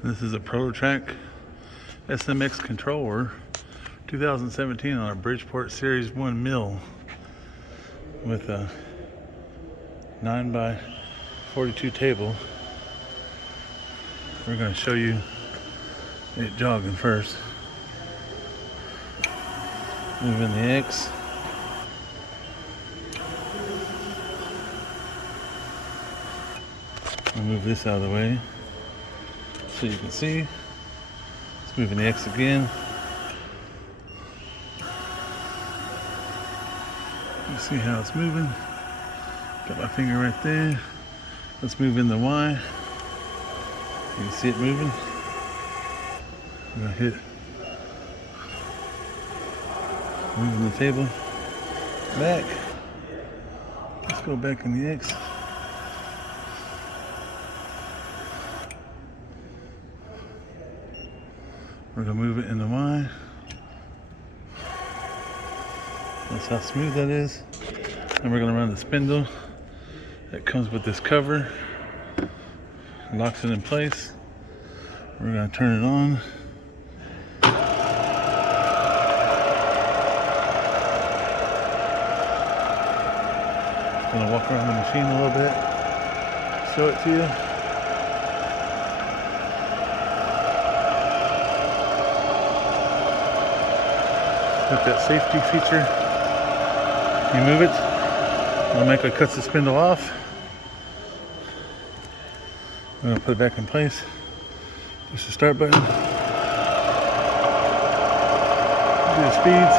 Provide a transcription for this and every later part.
This is a ProtoTrak SMX Controller 2017 on a Bridgeport Series 1 mill with a 9x42 table. We're going to show you it jogging first. Moving the X. I'll move this out of the way so you can see. It's moving the X again. You see how it's moving. Got my finger right there. Let's move in the Y. You can see it moving. I'm gonna hit moving the table back. Let's go back in the X. We're gonna move it in the Y. That's how smooth that is. And we're gonna run the spindle that comes with this cover. Locks it in place. We're gonna turn it on. Gonna walk around the machine a little bit, show it to you. With that safety feature, you move it, automatically cuts the spindle off. I'm gonna put it back in place. Push the start button. Do the speeds.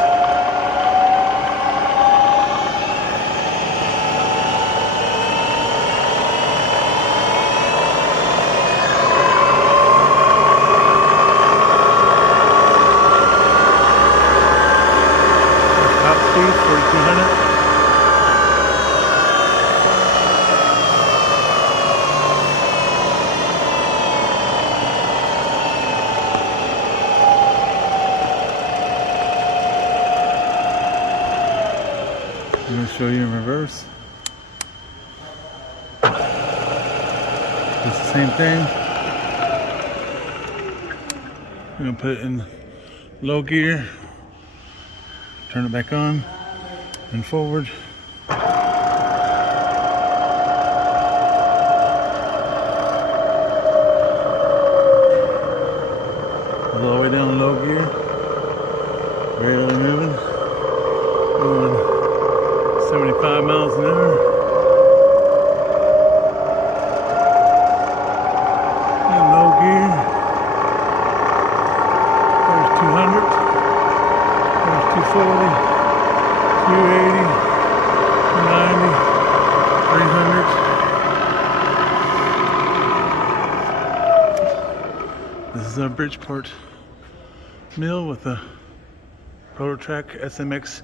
Top speed 4200. I'm going to show you in reverse. It's the same thing. I'm going to put it in low gear, turn it back on and forward. All the way down low gear, barely moving. Going 75 miles an hour. In low gear. There's 200. There's 240. 280. 290. 300. This is our Bridgeport mill with a ProtoTrak SMX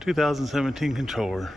2017 controller.